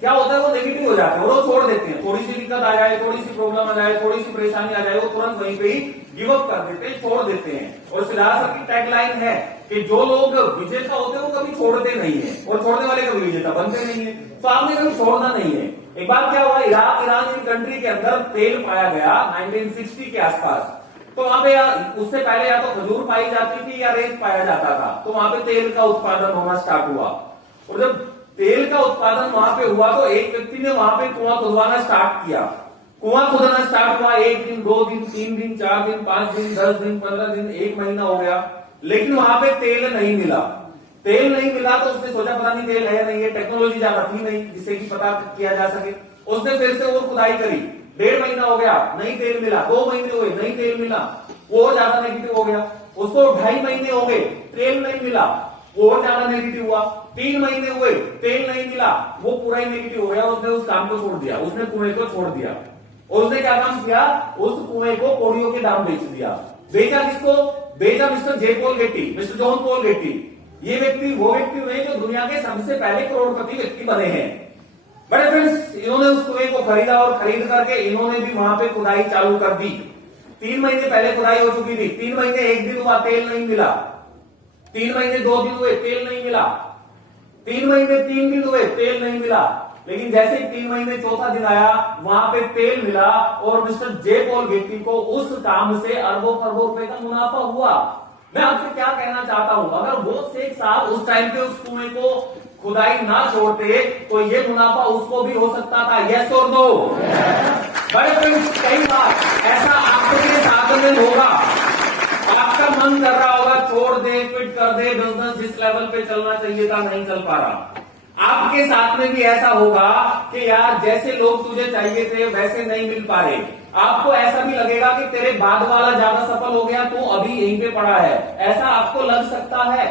क्या होता है, वो नेगेटिव हो जाते हैं और वो छोड़ देते हैं। थोड़ी सी दिक्कत आ जाए, थोड़ी सी प्रॉब्लम आ जाए, थोड़ी सी परेशानी आ जाए, वो तुरंत वहीं पे ही गिव अप कर देते हैं, छोड़ देते हैं। और सिद्धार्थ सर की टैगलाइन है कि जो लोग विजेता होते हैं वो कभी छोड़ते नहीं है, और छोड़ने वाले कभी विजेता बनते नहीं है। तो आपने कभी छोड़ना नहीं है। एक बार क्या हुआ, इराक ईरान की कंट्री के अंदर तेल पाया गया 1960 के आसपास। तो वहां पे उससे पहले या तो खजूर पाई जाती थी या रेत पाया जाता था। तो वहां पे तेल का उत्पादन होना स्टार्ट हुआ, और जब तेल का उत्पादन वहां पे हुआ तो एक व्यक्ति ने वहां पे कुआं खुदवाना स्टार्ट किया। कुआं खुदना स्टार्ट हुआ, 1 दिन 2 दिन 3 दिन 4 दिन 5 दिन 10 दिन 15 दिन 1 महीना हो गया, लेकिन वहां पे तेल नहीं मिला। तेल नहीं मिला तो उसने सोचा पता नहीं तेल है नहीं है, टेक्नोलॉजी ज्यादा थी नहीं जिससे कि पता किया जा सके। उसने फिर से और खुदाई करी, 1.5 महीना हो गया, नहीं तेल मिला, 2 महीने हुए, नहीं तेल मिला, वो और ज्यादा नेगेटिव हो गया। उसको 2.5 महीने हो गए, तेल नहीं मिला, वो और ज्यादा नेगेटिव हुआ। 3 महीने हुए, तेल नहीं मिला, वो पूरा ही नेगेटिव हो गया। उसने उस काम को छोड़ दिया, उसने कुएं को छोड़ दिया, और उसने क्या काम किया, उस कुएं को कौड़ियों के दाम बेच दिया। बेचा किसको, बेचा mister J Paul Getty, mister John Paul Getty. ये व्यक्ति वो व्यक्ति हुए जो दुनिया के सबसे पहले करोड़पति व्यक्ति बने हैं। बड़े फ्रेंड्स, इन्होंने उस कुएं को खरीदा और खरीद करके इन्होंने भी वहां पे खुदाई चालू कर दी। 3 महीने पहले खुदाई हो चुकी थी। 3 महीने 1 दिन हुआ, तेल नहीं मिला। 3 महीने 2 दिन हुए, तेल नहीं मिला। 3 महीने 3 दिन हुए, तेल नहीं मिला। लेकिन जैसे ही 3 महीने चौथा दिन आया, वहां पे तेल मिला और मिस्टर जे पॉल गेटी को उस काम से अरबों खरबों रुपए का मुनाफा हुआ। मैं आपसे क्या कहना चाहता हूं, अगर वो शेख साहब उस टाइम पे उस कुएं को खुदाई ना छोड़ते तो ये मुनाफा उसको भी हो सकता था। यस और नो? बड़े फ्रेंड्स, कई बार ऐसा आपके साथ में होगा, आपका मन कर रहा होगा छोड़ दे, क्विट कर दे, बिजनेस जिस लेवल पे चलना चाहिए था नहीं चल पा रहा। आपके साथ में भी ऐसा होगा कि यार जैसे लोग तुझे चाहिए थे वैसे नहीं मिल पा रहे। आपको ऐसा भी लगेगा कि तेरे बाद वाला ज्यादा सफल हो गया, तू अभी यहीं पे पड़ा है, ऐसा आपको लग सकता है।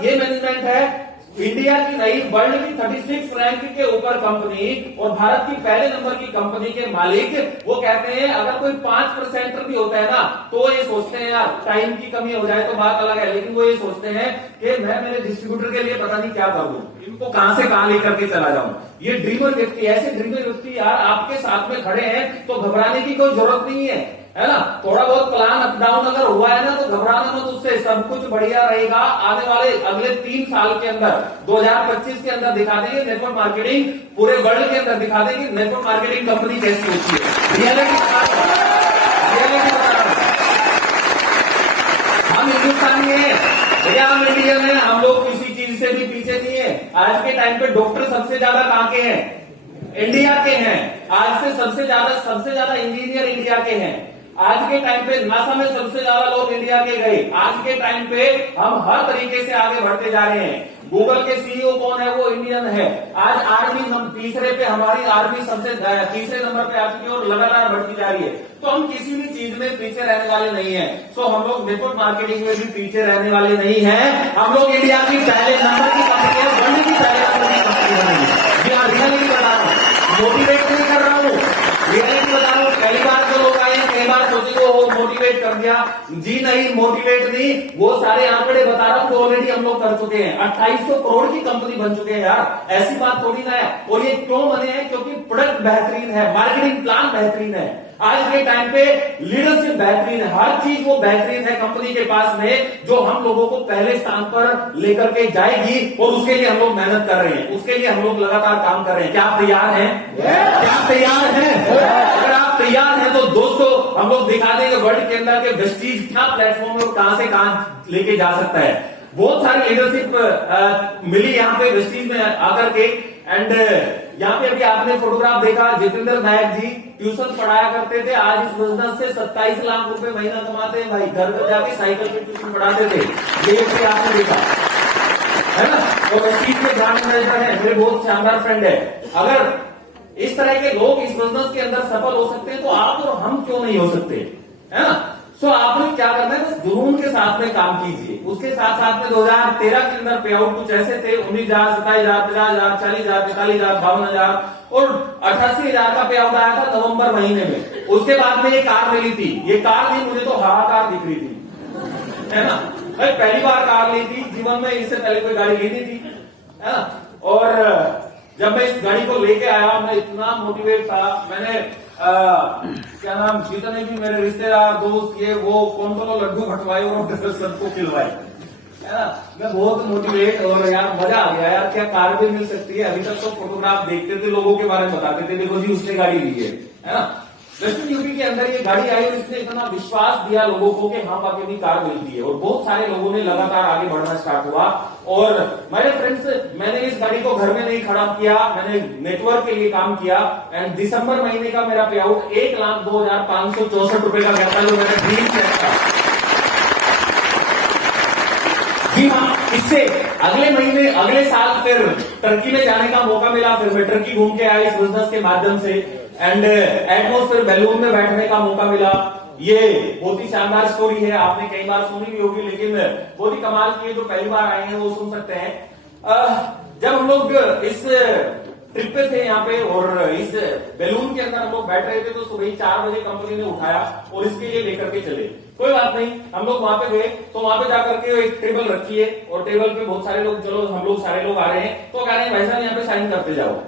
ये मैनेजमेंट है इंडिया की नहीं, वर्ल्ड की 36 रैंक के ऊपर कंपनी और भारत की पहले नंबर की कंपनी के मालिक, वो कहते हैं अगर कोई 5% भी होता है ना तो ये सोचते हैं यार टाइम की कमी हो जाए तो बात अलग है, लेकिन वो ये सोचते हैं कि मैं मेरे डिस्ट्रीब्यूटर के लिए पता नहीं क्या कर दूं, इनको कहां से कहां लेकर के चला जाऊं। ये ड्रीमर व्यक्ति, ऐसे ड्रीमर व्यक्ति यार आपके साथ में खड़े हैं तो घबराने की कोई जरूरत नहीं है ना। थोड़ा बहुत प्लान अप डाउन अगर हुआ है ना तो घबराना मत, उससे सब कुछ बढ़िया रहेगा। आने वाले अगले 3 साल के अंदर 2025 के अंदर दिखा देंगे नेटवर्क मार्केटिंग, पूरे वर्ल्ड के अंदर दिखा देंगे नेटवर्क मार्केटिंग कंपनी कैसी होती है। रियलिटी बता रहा हूं, हम हिंदुस्तानी है भैया, हम इंडियन है, हम लोग किसी चीज से भी पीछे नहीं है। आज के टाइम पे डॉक्टर सबसे ज्यादा कहां के हैं? इंडिया के हैं। आज से सबसे ज्यादा इंजीनियर इंडिया के हैं। आज के टाइम पे नासा में सबसे ज्यादा लोग इंडिया के गए। आज के टाइम पे हम हर तरीके से आगे बढ़ते जा रहे हैं। गूगल के सीईओ कौन है? वो इंडियन है। आज आर्मी तीसरे पे, हमारी आर्मी सबसे तीसरे नंबर पे आ चुकी है और लगातार बढ़ती जा रही है। तो हम किसी भी चीज में पीछे रहने वाले नहीं है। सो हम लोग नेटवर्क मार्केटिंग में भी पीछे रहने वाले नहीं है। हम लोग इंडिया की पहले नंबर की कंपनी है, वर्ल्ड की पहले नंबर की कंपनी बनेगी। जी हाँ, रियलिटी बता रहा हूँ, मोटिवेट नहीं कर रहा हूँ, रियलिटी बता रहा हूँ। पहली बार जो लोग आए कई बार सोचे वो मोटिवेट कर दिया, जी नहीं, मोटिवेट नहीं, वो सारे आंकड़े बता रहा हूं जो ऑलरेडी हम लोग कर चुके हैं। 2800 करोड़ की कंपनी बन चुके हैं यार, ऐसी बात थोड़ी ना है। और ये क्यों बने हैं? क्योंकि प्रोडक्ट बेहतरीन है, मार्केटिंग प्लान बेहतरीन है, आज के टाइम पे लीडरशिप बेहतरीन है, हर चीज वो बेहतरीन है कंपनी के पास में, जो हम लोगों को पहले स्थान पर लेकर के जाएगी। और उसके लिए हम लोग मेहनत कर रहे हैं, उसके लिए हम लोग लगातार काम कर रहे हैं। क्या आप तैयार हैं? क्या आप तैयार हैं? अगर आप तैयार हैं तो दोस्तों हम लोग दिखा देंगे वर्ल्ड के अंदर के वेस्टीज क्या प्लेटफॉर्म में कहां से कहां लेके जा सकता है। बहुत सारी लीडरशिप मिली यहाँ पे वेस्टीज में आकर के। एंड यहाँ पे अभी आपने फोटोग्राफ देखा, जितेंद्र नायक जी ट्यूशन पढ़ाया करते थे, आज इस बिजनेस से 27 लाख रुपए महीना कमाते हैं भाई। घर घर जाके साइकिल पे ट्यूशन पढ़ाते थे, ये आपने देखा है ना। और वेस्टीज के ब्रांड मैनेजर है, मेरे बहुत शानदार फ्रेंड है। अगर इस तरह के लोग इस बिजनेस के अंदर सफल हो सकते हैं तो आप और हम क्यों नहीं हो सकते, है ना। सो आपने क्या करना है, बस जुनून के साथ में काम कीजिए। उसके साथ साथ में 2013 के अंदर पे आउट कुछ ऐसे थे, 19,000, 27,000, 50,000, 40,000, 45,000, 52,000 और 88,000 का पे आउट आया था नवंबर महीने में। उसके बाद में ये कार मिली थी, ये कार थी, मुझे तो हाहाकार दिख रही थी, है ना। पहली बार कार ली थी जीवन में, इससे पहले कोई गाड़ी ली नहीं थी, है ना। और जब मैं इस गाड़ी को लेके आया मैं इतना मोटिवेट था, मैंने क्या नाम, जितने भी मेरे रिश्तेदार दोस्त ये वो कौन लड्डू भटवाए और सबको खिलवाए, है ना। मैं बहुत मोटिवेट और यार मजा आ गया यार, क्या कार भी मिल सकती है। अभी तक तो फोटोग्राफ देखते थे, लोगों के बारे में बताते थे, देखो जी उसने गाड़ी ली है ना। वेस्टर्न यूपी के अंदर ये गाड़ी आई और इसने इतना विश्वास दिया लोगों को कि हाँ वाकई भी कार मिलती है। और बहुत सारे लोगों ने लगातार आगे बढ़ना स्टार्ट हुआ। और मेरे फ्रेंड्स, मैंने इस गाड़ी को घर में नहीं खड़ा किया, मैंने नेटवर्क के लिए काम किया। एंड दिसंबर महीने का मेरा पे आउट 1,02,564 रुपए का गया था, जो मेरा ड्रीम सेट था। जी हाँ, इससे अगले महीने अगले साल फिर टर्की में जाने का मौका मिला। फिर मैं टर्की घूम के आया इस बिजनेस के माध्यम से। एंड एटमॉस्फेयर बैलून में बैठने का मौका मिला। ये बहुत ही शानदार स्टोरी है, आपने कई बार सुनी भी होगी, लेकिन बहुत ही कमाल की है। जो पहली बार आए हैं वो सुन सकते हैं। जब हम लोग इस ट्रिप पे थे यहाँ पे और इस बैलून के अंदर हम लोग बैठ रहे थे, तो सुबह 4 बजे कंपनी ने उठाया और इसके लिए लेकर के चले। कोई बात नहीं, हम लोग वहां पे गए तो वहां पे जाकर के एक टेबल रखी है और टेबल पे बहुत सारे लोग, चलो हम लोग सारे लोग आ रहे हैं, तो कह रहे हैं भाई साहब यहाँ पे साइन करते जाओ।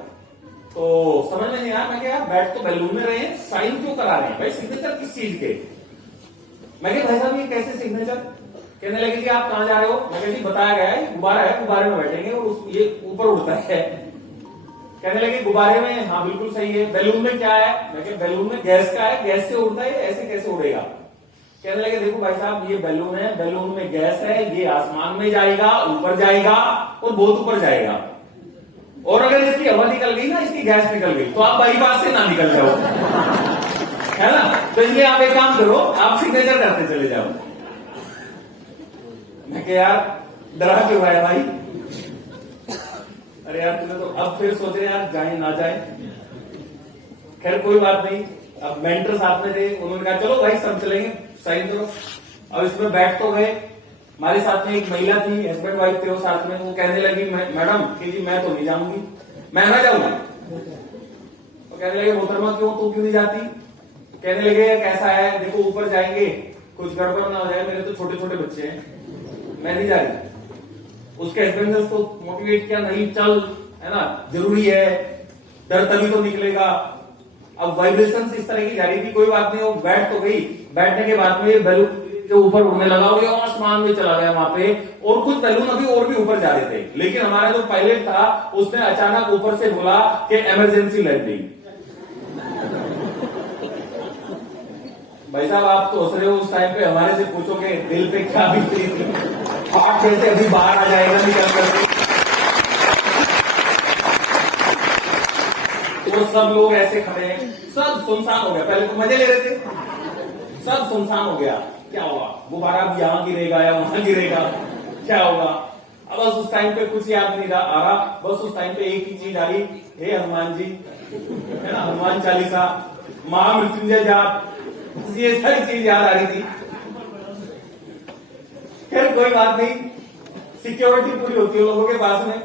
तो समझ में नहीं आया। मैं यार बैठ तो बैलून में रहे हैं, साइन क्यों करा रहे हैं भाई, सिग्नेचर किस चीज के। मैं भाई साहब ये कैसे सिग्नेचर। कहने लगे कि आप कहां जा रहे हो। मैं जी बताया गया है गुब्बारा है, गुब्बारे में बैठेंगे और ये ऊपर उड़ता है। कहने लगे गुब्बारे में, हाँ बिल्कुल सही है। बैलून में क्या है। मैं बैलून में गैस का है, गैस से उड़ता है, ऐसे कैसे उड़ेगा। कहने लगे देखो भाई साहब ये बैलून है, बैलून में गैस है, ये आसमान में जाएगा, ऊपर जाएगा और बहुत ऊपर जाएगा। और अगर इसकी हवा निकल गई ना, इसकी गैस निकल गई, तो आप बाईपास से ना निकल जाओ, है ना। तो इसलिए आप एक काम करो, आप सिग्नेचर करते चले जाओ। मैं क्या यार डरा क्यों है भाई। अरे यार तुमने तो अब फिर सोचे यार जाए ना जाए। खैर कोई बात नहीं। अब मेंटर साथ में थे, उन्होंने कहा चलो भाई सब चलेंगे, साइन करो। अब इसमें बैठ तो गए। हमारे साथ में एक महिला थी, हस्बैंड वाइफ थे वो साथ में। वो कहने लगी मैडम कि जी मैं तो नहीं जाऊंगी, मैं ना जाऊंगी। तो कहने लगे मोहतरमा क्यों, तू क्यों नहीं जाती। कहने लगे कैसा है देखो ऊपर जाएंगे कुछ गड़बड़ ना हो जाए, मेरे तो छोटे छोटे बच्चे हैं, मैं नहीं जा रही। उसके हस्बैंड ने उसको मोटिवेट किया, नहीं चल, है ना, जरूरी है, डर तभी तो निकलेगा। अब वाइब्रेशन इस तरह की जा रही थी। कोई बात नहीं, वो बैठ तो गई। बैठने के बाद में बैलून के ऊपर उड़ने लगा और आसमान में चला गया वहां पे। और कुछ बैलून अभी और भी ऊपर जा रहे थे, लेकिन हमारा जो पायलट था उसने अचानक ऊपर से बोला कि इमरजेंसी लैंडिंग। भाई साहब आप तो हंस रहे हो, उस टाइम पे हमारे से पूछोगे दिल पे क्या बीती थी। आप कैसे अभी बाहर आ जाएगा निकल करके। तो सब लोग ऐसे खड़े हैं, सब सुनसान हो गया। पहले तो मजे ले रहे थे, सब सुनसान हो गया। क्या होगा, गुब्बारा भी यहां गिरेगा या वहां गिरेगा, क्या होगा। अब बस उस टाइम पे कुछ याद नहीं आ रहा, बस उस टाइम पे एक ही चीज आ रही, हे हनुमान जी, है ना, हनुमान चालीसा, महामृत्युंजय जाप, ये सारी चीज याद आ रही थी। खैर कोई बात नहीं, सिक्योरिटी पूरी होती है लोगों के पास में।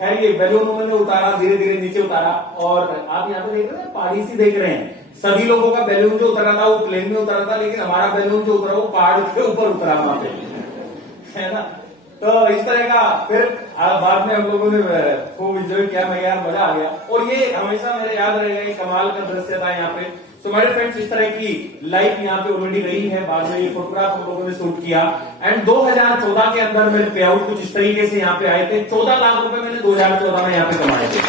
खैर ये बैलून मैंने उतारा, धीरे धीरे नीचे उतारा। और आप यहाँ पे देख रहे हैं पहाड़ी सी देख रहे हैं। सभी लोगों का बैलून जो उतरा था वो प्लेन में उतरा था, लेकिन हमारा बैलून जो उतरा वो पहाड़ के ऊपर उतरा वहां पे, है ना। तो इस तरह का फिर बाद में हम लोगों ने खूब एंजॉय किया। मैं यार मजा आ गया। और ये हमेशा मेरे याद रहेगा, कमाल का दृश्य था यहाँ पे। तो मेरे फ्रेंड्स इस तरह की लाइफ यहाँ पे ऑलरेडी गई है। बाद में ये फोटोग्राफ हम लोगों ने शूट किया। एंड 2014 के अंदर मेरे पे आउट कुछ इस तरीके से यहाँ पे आए थे। 14 लाख रुपए मैंने 2014 में यहाँ पे कमाए थे।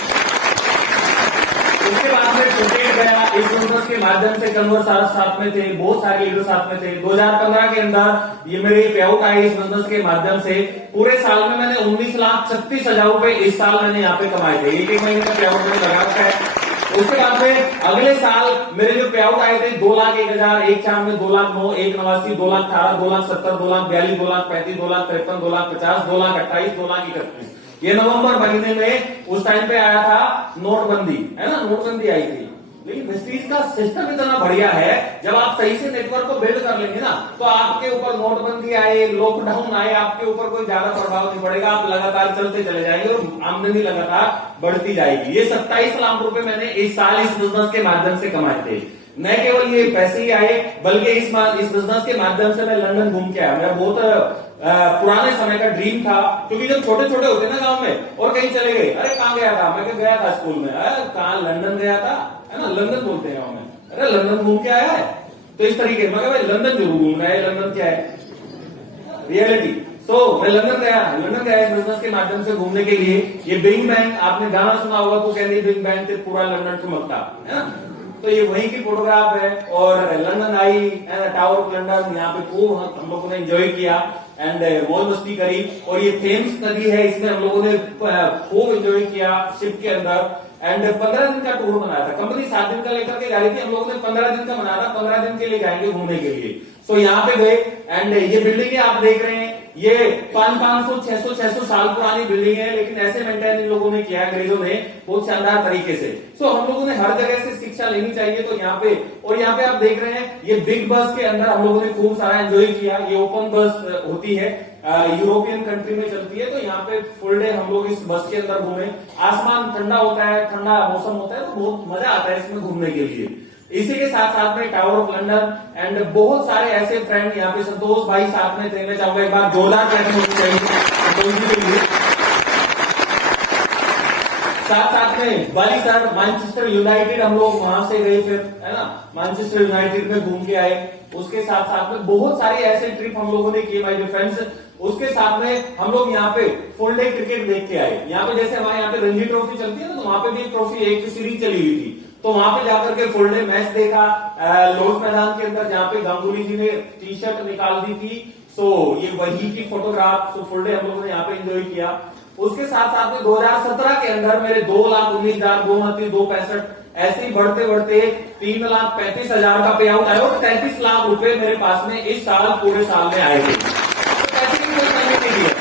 उसके बाद में क्रिकेट गया, इस बिजनेस के माध्यम से कन्वर साथ में थे, बहुत सारे लीडर साथ में थे। 2015 के अंदर ये मेरे पे आउट आए इस बिजनेस के माध्यम से। पूरे साल में मैंने 19,36,000 रुपए इस साल मैंने यहाँ पे कमाए थे। एक महीने का पे आउट मैंने लगा रखा है। उसके बाद में अगले साल मेरे जो पे आउट आए थे 2,01,000, एक चार में 2,09,000, 1,89,000, 2,18,000, 2,70,000, 2,42,000, 2,35,000, 2,53,000, 2,50,000, 2,28,000, 2,31,000। ये नवंबर महीने में उस टाइम पे आया था नोटबंदी, है ना, नोटबंदी आई थी। लेकिन वेस्टीज का सिस्टम इतना बढ़िया है, जब आप सही से नेटवर्क को बिल्ड कर लेंगे ना, तो आपके ऊपर नोटबंदी आए, लॉकडाउन आए, आपके ऊपर कोई ज्यादा प्रभाव नहीं पड़ेगा। आप लगातार चलते चले जाएंगे और आमदनी लगातार बढ़ती जाएगी। ये 27 लाख रुपए मैंने इस साल इस बिजनेस के माध्यम से कमाए थे। न केवल ये पैसे ही आए, बल्कि इस बिजनेस के माध्यम से मैं लंदन घूम के आया। मेरा बहुत पुराने समय का ड्रीम था, क्योंकि जब छोटे छोटे होते ना गांव में और कहीं चले गए, अरे कहाँ गया था, मैं गया था स्कूल में, कहाँ लंदन गया था, है ना, लंदन बोलते हैं गाँव में, अरे लंदन घूम के आया है। तो इस तरीके मैं भाई लंदन जरूर घूम रहा है, लंदन क्या है रियलिटी। तो मैं लंदन गया इस बिजनेस के माध्यम से घूमने के लिए। ये बिग बैंग, आपने गाना सुना होगा तो कहते बिग बैंग से पूरा लंदन चमकता है ना। तो ये वहीं की फोटोग्राफ है। और London I, tower of London, यहाँ पे खूब हम लोगों ने एंजॉय किया एंड मौज मस्ती करी। और ये थेम्स नदी है, इसमें हम लोगों ने खूब एंजॉय किया शिप के अंदर। एंड 15 दिन का टूर बनाया था। कंपनी 7 दिन का लेकर के जा रही थी, हम लोगों ने 15 दिन का बनाया था। 15 दिन के लिए जाएंगे घूमने के लिए। तो यहाँ पे गए एंड ये बिल्डिंग आप देख रहे हैं, ये 500, 600 साल पुरानी बिल्डिंग है, लेकिन ऐसे मेंटेन इन लोगों ने किया अंग्रेजों ने बहुत शानदार तरीके से। सो हम लोगों ने हर जगह से शिक्षा लेनी चाहिए। तो यहाँ पे, और यहाँ पे आप देख रहे हैं ये बिग बस के अंदर हम लोगों ने खूब सारा एंजॉय किया। ये ओपन बस होती है, यूरोपियन कंट्री में चलती है। तो यहाँ पे फुल डे हम लोग इस बस के अंदर घूमे। आसमान ठंडा होता है, ठंडा मौसम होता है, तो बहुत मजा आता है इसमें घूमने के लिए। इसी के साथ साथ में टावर ऑफ लंदन एंड बहुत सारे ऐसे फ्रेंड यहाँ पे संतोष भाई साथ में थे। मैं चाहूंगा एक बार जोरदार क्लैपिंग होनी चाहिए संतोष जी के लिए। साथ साथ में बाली सर मैनचेस्टर यूनाइटेड हम लोग वहां से गए, फिर है ना मैनचेस्टर यूनाइटेड में घूम के आए। उसके साथ साथ में बहुत सारे ऐसे ट्रिप हम लोगों ने किए माय डियर फ्रेंड्स। उसके साथ में हम लोग यहाँ पे फुल डे क्रिकेट देख के आए। यहाँ पे जैसे हमारे यहाँ पे रणजी ट्रॉफी चलती है ना, तो वहां पे भी एक ट्रॉफी एक सीरीज चली हुई थी, तो वहां पे जाकर के फुल डे मैच देखा लॉर्ड्स मैदान के अंदर, जहाँ पे गांगुली जी ने टी शर्ट निकाल दी थी। सो ये वही की फोटोग्राफ, सो फुल डे हम लोगों ने यहाँ पे एंजॉय किया। उसके साथ साथ में 2017 के अंदर मेरे 2,19,000, 2,29,265 ऐसे ही बढ़ते बढ़ते 3,35,000 का पे आउट आया और 33 लाख रुपए मेरे पास में इस साल पूरे साल में आए थे। तो पैसे की कोई कमी नहीं है।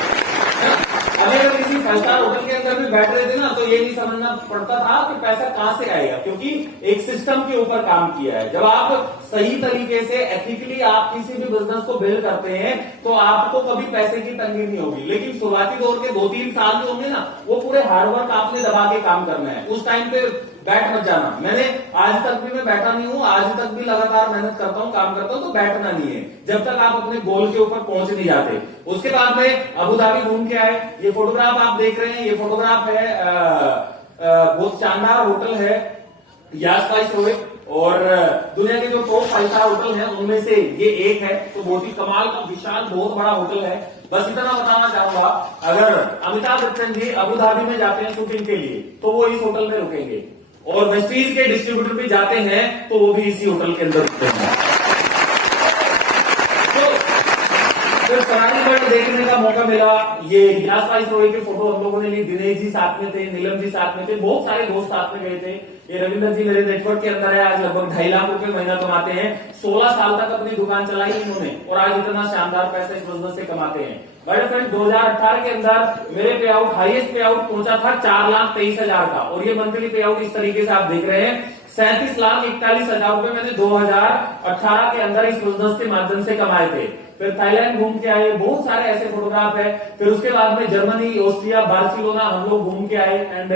अगर किसी 5 स्टार होटल के अंदर भी बैठ रहे थे ना, तो ये नहीं समझना पड़ता था कि पैसा कहां से आएगा, क्योंकि एक सिस्टम के ऊपर काम किया है। जब आप सही तरीके से एथिकली आप किसी भी बिजनेस को बिल्ड करते हैं, तो आपको कभी पैसे की तंगी नहीं होगी। लेकिन शुरुआती दौर के 2-3 साल जो होंगे ना, वो पूरे हार्डवर्क आपने दबा के काम करना है। उस टाइम पे बैठ मत जाना। मैंने आज तक भी मैं बैठा नहीं हूं, आज तक भी लगातार मेहनत करता हूं, काम करता हूं, तो बैठना नहीं है जब तक आप अपने गोल के ऊपर पहुंच नहीं जाते। उसके बाद में अबू धाबी घूम के आए। ये फोटोग्राफ आप देख रहे हैं, ये फोटोग्राफ है बहुत शानदार होटल है यास स्पाइस रोड, और दुनिया के जो टॉप 5 स्टार होटल हैं उनमें से ये एक है। तो बहुत ही कमाल का विशाल बहुत बड़ा होटल है। बस इतना बताना चाहूंगा, अगर अमिताभ बच्चन जी अबू धाबी में जाते हैं शूटिंग के लिए, तो वो इस होटल में रुकेंगे, और वेस्टीज के डिस्ट्रीब्यूटर भी जाते हैं तो वो भी इसी होटल के अंदर रुकते हैं। तो फरारी वर्ल्ड देखने का मौका मिला। ये यास स्पाइस रोड की फोटो हम लोगों ने ली, दिनेश जी साथ में थे, नीलम जी साथ में थे, बहुत सारे दोस्त साथ में गए थे। ये रविंदर जी मेरे नेटवर्क के अंदर है, आज लगभग 2.5 लाख रुपए महीना कमाते हैं। 16 साल तक अपनी दुकान चलाई इन्होंने, और आज इतना शानदार पैसा इस बिजनेस से कमाते हैं। बड़े फ्रेंड 2018 के अंदर मेरे पे आउट हाईएस्ट पे आउट पहुंचा था 4,23,000 का, और ये मंथली पे आउट इस तरीके से आप देख रहे हैं 37,41,000 रुपए मैंने 2018 के अंदर इस बिजनेस के माध्यम से कमाए थे। फिर थाईलैंड घूम के आए, बहुत सारे ऐसे फोटोग्राफ है। फिर उसके बाद में जर्मनी, ऑस्ट्रिया, बार्सिलोना हम लोग घूम के आए, एंड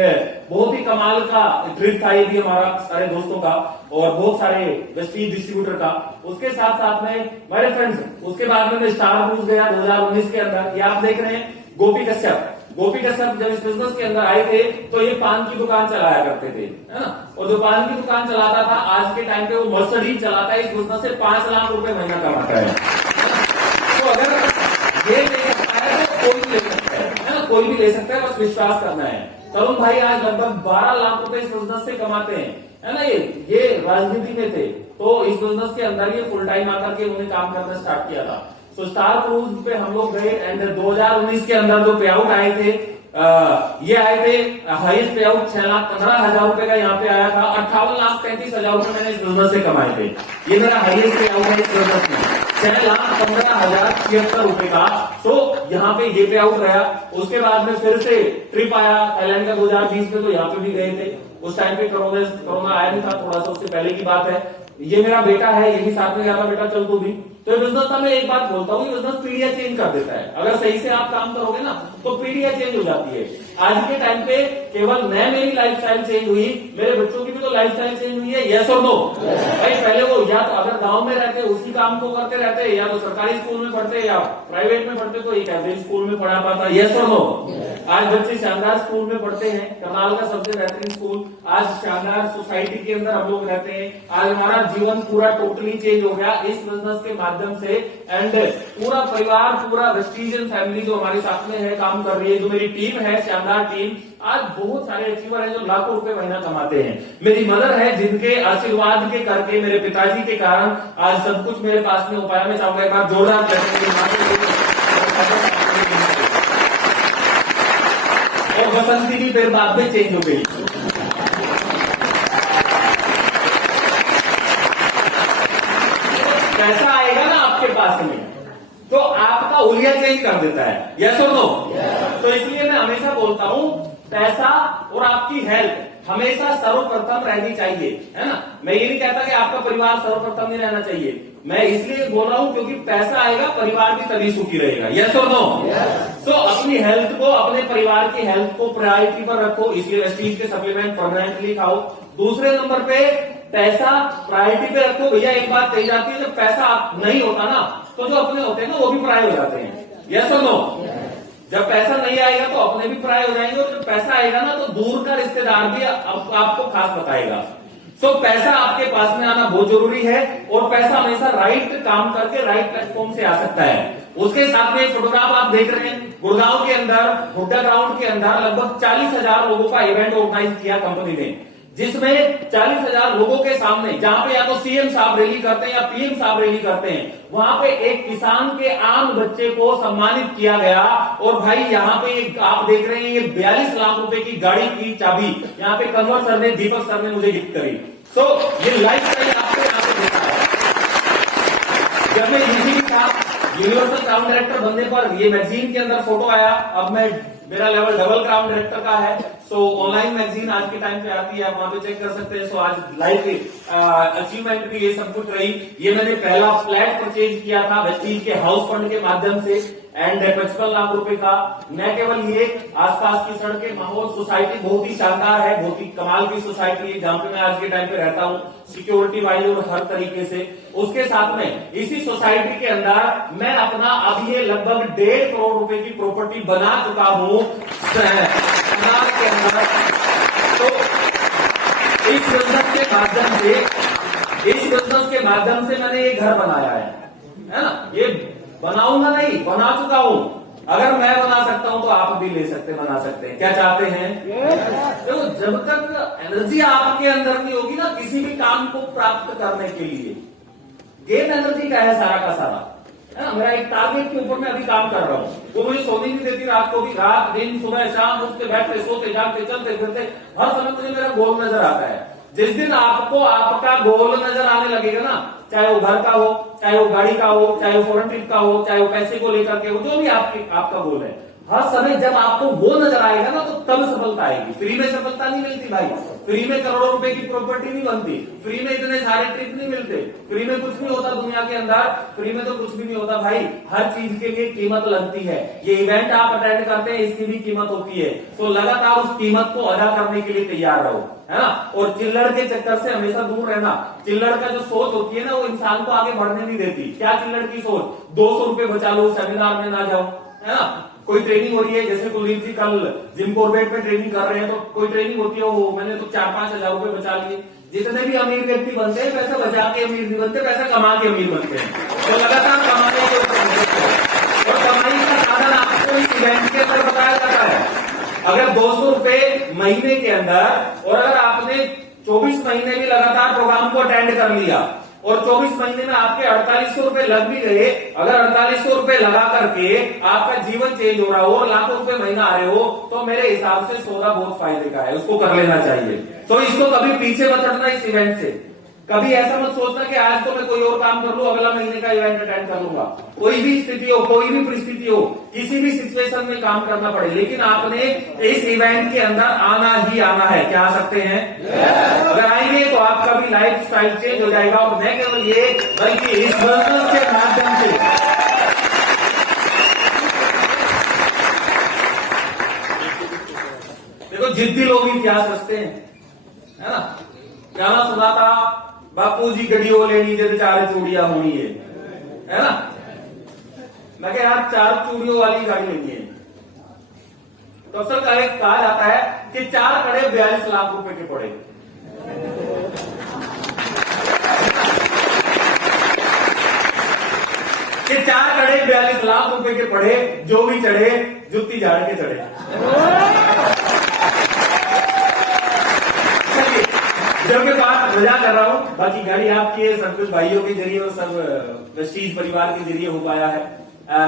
बहुत ही कमाल का ट्रिप था ये भी हमारा सारे दोस्तों का, और बहुत सारे वेस्टीज डिस्ट्रीब्यूटर का। उसके साथ साथ में मेरे फ्रेंड्स, उसके बाद में मैं स्टार क्रूज गया 2019 के अंदर। ये आप देख रहे हैं गोपी कश्यप। गोपी कश्यप जब इस बिजनेस के अंदर आए थे, तो ये पान की दुकान चलाया करते थे, है ना, और जो पान की दुकान चलाता था, आज के टाइम पे वो मर्सिडीज चलाता है। इस बिजनेस से 5 लाख रुपए महीना कमाता है। तो अगर ये ले सकता है तो कोई भी ले सकता है ना, कोई भी ले सकता है, बस विश्वास करना है। तरुण भाई आज लगभग 12 लाख रुपए इस बिजनेस से कमाते हैं, है ना। ये राजनीति में थे, तो इस बिजनेस के अंदर ये फुल टाइम आकर के उन्हें काम करना स्टार्ट किया था। तो स्टार क्रूज पे हम लोग गए, एंड 2019 के अंदर जो पे आउट आए थे, ये आए थे हाईएस्ट पे आउट 6,15,000 रुपए का यहाँ पे आया था। 58,35,000 रुपए मैंने इस बिजनेस से कमाए थे। ये मेरा हाईएस्ट पे आउट है इस बिजनेस में, 6,15,076 रुपए का। तो यहाँ पे ये पे आउट रहा। उसके बाद में फिर से ट्रिप आया थाईलैंड का 2020 में, तो यहाँ पे भी गए थे। उस टाइम पे कोरोना आया नहीं था, थोड़ा सा उससे पहले की बात है। ये मेरा बेटा है, ये भी साथ में गया था, बेटा चल तू भी। तो बिजनेस का मैं एक बात बोलता हूँ, बिजनेस पीढ़ियां चेंज कर देता है। अगर सही से आप काम करोगे ना, तो पीढ़ियां चेंज हो जाती है। आज के टाइम पे केवल मेरी लाइफस्टाइल चेंज हुई, मेरे बच्चों की भी तो लाइफस्टाइल चेंज हुई है। यस और नो भाई? पहले वो या तो अगर गांव में रहते उसी काम को करते रहते, या तो सरकारी स्कूल में पढ़ते या प्राइवेट में पढ़ते, तो एक एवरेज स्कूल में पढ़ा पाता। यस और नो? आज बच्चे शानदार स्कूल में पढ़ते हैं, कमाल का सबसे बेहतरीन स्कूल। आज शानदार सोसाइटी के अंदर हम लोग रहते हैं। आज हमारा जीवन पूरा टोटली चेंज हो गया इस बिजनेस के माध्यम से। एंड पूरा परिवार, पूरा वेस्टीजियन फैमिली जो हमारे साथ में है, काम कर रही है। जो मेरी टीम है, शानदार टीम, आज बहुत सारे अचीवर हैं जो लाखों रुपए महीना कमाते हैं। मेरी मदर है, जिनके आशीर्वाद के करके, मेरे पिताजी के कारण आज सब कुछ मेरे पास में हो पाया। मैं चाहूंगा एक बार जोरदार और बसंती भी फिर बाद में चेंज हो गई। पैसा आएगा ना आपके पास में, तो आपका हुलिया चेंज कर देता है। यस और नो? तो इसलिए मैं हमेशा बोलता हूं, पैसा और आपकी हेल्थ हमेशा सर्वप्रथम रहनी चाहिए, है ना। मैं ये नहीं कहता कि आपका परिवार सर्वप्रथम नहीं रहना चाहिए। मैं इसलिए बोल रहा हूं क्योंकि पैसा आएगा, परिवार भी तभी सुखी रहेगा। यस और नो? तो अपनी हेल्थ को, अपने परिवार की हेल्थ को प्रायोरिटी पर रखो। इसलिए वेस्टीज के सप्लीमेंट परमानेंटली खाओ। दूसरे नंबर पे पैसा प्रायोरिटी पे रखो। भैया एक बात कही जाती है, जब पैसा नहीं होता ना, तो जो अपने होते हैं ना, वो भी पराये हो जाते हैं। यस और नो? जब पैसा नहीं आएगा तो अपने भी पराये हो जाएंगे, और जब पैसा आएगा ना तो दूर का रिश्तेदार भी आपको खास बताएगा। तो पैसा आपके पास में आना बहुत जरूरी है, और पैसा हमेशा राइट काम करके राइट प्लेटफॉर्म से आ सकता है। उसके साथ में एक फोटोग्राफ आप देख रहे हैं, गुड़गांव के अंदर हुड्डा ग्राउंड के अंदर लगभग 40,000 लोगों का इवेंट ऑर्गेनाइज किया कंपनी ने, जिसमें 40,000 लोगों के सामने, जहां पे या तो सीएम साहब रैली करते हैं या पीएम साहब रैली करते हैं, वहां पे एक किसान के आम बच्चे को सम्मानित किया गया। और भाई यहाँ पे आप देख रहे हैं ये 42 लाख रुपए की गाड़ी की चाबी यहाँ पे कंवर सर ने, दीपक सर ने मुझे गिफ्ट करी। तो ये लाइफ स्टाइल आपको यहाँ पे देखा है। जब मैं यूजीसी था, यूनिवर्सल क्राउन डायरेक्टर बनने पर ये मैगजीन के अंदर फोटो आया। अब मेरा लेवल डबल क्राउन डायरेक्टर का है। सो ऑनलाइन मैगजीन आज के टाइम पे आती है, आप वहां पे चेक कर सकते हैं। सो आज लाइफ अचीवमेंट भी ये सब कुछ रही। ये मैंने पहला फ्लैट परचेज किया था वेस्टीज के हाउस फंड के माध्यम से, एंड 55 लाख रुपए का। न केवल ये, आसपास की सड़कें, माहौल, सोसाइटी बहुत ही शानदार है, बहुत ही कमाल की सोसाइटी है जहां पे मैं आज के टाइम पे रहता हूँ, सिक्योरिटी वाइज और हर तरीके से। उसके साथ में इसी सोसाइटी के अंदर मैं अपना अब ये लगभग 1.5 करोड़ रुपए की प्रॉपर्टी बना चुका हूँ के अंदर। तो इस बिजनेस के माध्यम से मैंने ये घर बनाया है ना। ये बनाऊंगा नहीं, बना चुका हूं। अगर मैं बना सकता हूं तो आप भी ले सकते, बना सकते हैं। क्या चाहते हैं? देखो, जब तक एनर्जी आपके अंदर नहीं होगी ना किसी भी काम को प्राप्त करने के लिए, गेम एनर्जी का है सारा का सारा, है ना। मेरा एक टारगेट के ऊपर मैं अभी काम कर रहा हूं, वो मुझे सोने नहीं देती रात को भी, रात दिन सुबह शाम उठते बैठते सोते जागते चलते फिरते हर समय मुझे मेरा गोल नजर आता है। जिस दिन आपको आपका गोल नजर आने लगेगा ना, चाहे वो घर का हो, चाहे वो गाड़ी का हो, चाहे वो फॉरेन ट्रिप का हो, चाहे वो पैसे को लेकर के हो, जो भी आपका गोल है, हर समय जब आपको वो नजर आएगा ना तो तब सफलता आएगी। फ्री में सफलता नहीं मिलती भाई, फ्री में करोड़ों रुपए की प्रॉपर्टी नहीं बनती, फ्री में इतने सारे ट्रिप नहीं मिलते, फ्री में कुछ नहीं होता दुनिया के अंदर, फ्री में तो कुछ भी नहीं होता भाई। हर चीज के लिए कीमत लगती है। ये इवेंट आप अटेंड करते हैं, इसकी भी कीमत होती है। तो लगातार उस कीमत को अदा करने के लिए तैयार रहो, है ना। और चिल्लड़ के चक्कर से हमेशा दूर रहना। चिल्लड़ का जो सोच होती है ना, वो इंसान को आगे बढ़ने नहीं देती। क्या चिल्लड़ की सोच? 200 रुपए बचा लो, सेमिनार में ना जाओ, है ना। कोई ट्रेनिंग हो रही है, जैसे कुलदीप जी कल जिम कॉर्बेट में ट्रेनिंग कर रहे हैं, तो कोई ट्रेनिंग होती है, वो मैंने तो 4-5 हजार रुपए बचा लिए। जितने भी अमीर व्यक्ति बनते हैं, पैसा बचा के अमीर नहीं बनते, पैसा कमा के अमीर बनते हैं। तो लगातार कमाने के ऊपर, और कमाई का साधन आपको इस इवेंट के अंदर बताया जाता है। अगर 200 रुपए महीने के अंदर, और अगर आपने 24 महीने भी लगातार प्रोग्राम को अटेंड कर लिया, और 24 महीने में आपके 4800 रुपए लग भी गए, अगर 4800 रुपए लगा करके आपका जीवन चेंज हो रहा हो और लाखों रुपए महीना आ रहे हो, तो मेरे हिसाब से सौदा बहुत फायदे का है, उसको कर लेना चाहिए। तो इसको कभी पीछे मत हटना इस इवेंट से। कभी ऐसा मत सोचना कि आज तो मैं कोई और काम कर लूं, अगला महीने का इवेंट अटेंड कर लूंगा। कोई भी स्थिति हो, कोई भी परिस्थिति हो, किसी भी सिचुएशन में काम करना पड़े, लेकिन आपने इस इवेंट के अंदर आना ही आना है। क्या आ सकते हैं? अगर आएंगे तो आपका भी लाइफ स्टाइल चेंज हो जाएगा। और न केवल ये, बल्कि इस बिजनेस के माध्यम से देखो, जिद्दी लोग इतिहास रचते हैं, है ना। गाना सुना था, बापू जी गड्डियों लेनी जब 4 चूड़ियां होनी है ना। मैं कह यार 4 चूड़ियों वाली गाड़ी लेनी है, तो अक्सर कहा जाता है कि 4 कड़े 42 लाख रुपए के पड़े। कि 4 कड़े 42 लाख रुपए के पड़े, जो भी चढ़े जुत्ती झाड़ के चढ़े। जब मैं बात मजा कर रहा हूं, बाकी गाड़ी आपके सब कुछ भाइयों के जरिए और सब वेस्टीज परिवार के जरिए हो पाया है।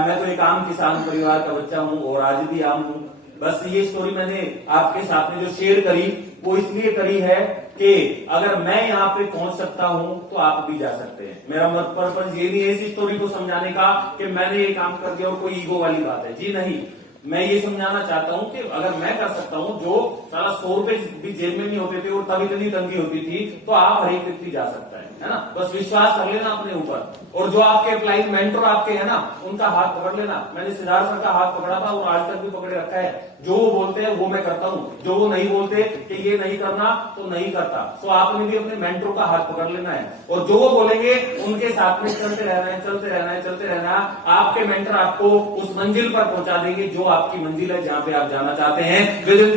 मैं तो एक आम किसान परिवार का बच्चा हूं और आज भी आम हूं। बस ये स्टोरी मैंने आपके साथ में जो शेयर करी, वो इसलिए करी है कि अगर मैं यहाँ पे पहुंच सकता हूं तो आप भी जा सकते हैं। मेरा मत पर्पज ये नहीं है इस स्टोरी को समझाने का कि मैंने ये काम कर दिया और कोई ईगो वाली बात है, जी नहीं। मैं ये समझाना चाहता हूं कि अगर मैं कर सकता हूं, जो सारा 100 रुपए भी जेब में नहीं होते थे और तब इतनी तंगी होती थी, तो आप हर एक व्यक्ति जा सकता है ना। बस विश्वास कर लेना अपने ऊपर, और जो आपके अप्लाइंग मेंटर आपके है ना, उनका हाथ पकड़ लेना। मैंने सिद्धार्थ सर का हाथ पकड़ा था और आज तक भी पकड़े रखा है। जो वो बोलते हैं वो मैं करता हूं, जो वो नहीं बोलते कि ये नहीं करना तो नहीं करता। सो आपने भी अपने मेंटरों का हाथ पकड़ लेना है और जो वो बोलेंगे उनके साथ में चलते रहना है, चलते रहना है, चलते रहना है। आपके मेंटर आपको उस मंजिल पर पहुंचा देंगे जो आपकी मंजिल है, जहां पे आप जाना चाहते हैं।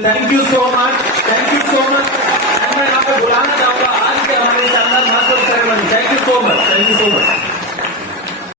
Thank you so much, thank you so much. मैं आपको बुलाना चाहूंगा आज के हमारे शानदार master ceremony. Thank you so much, thank you so much.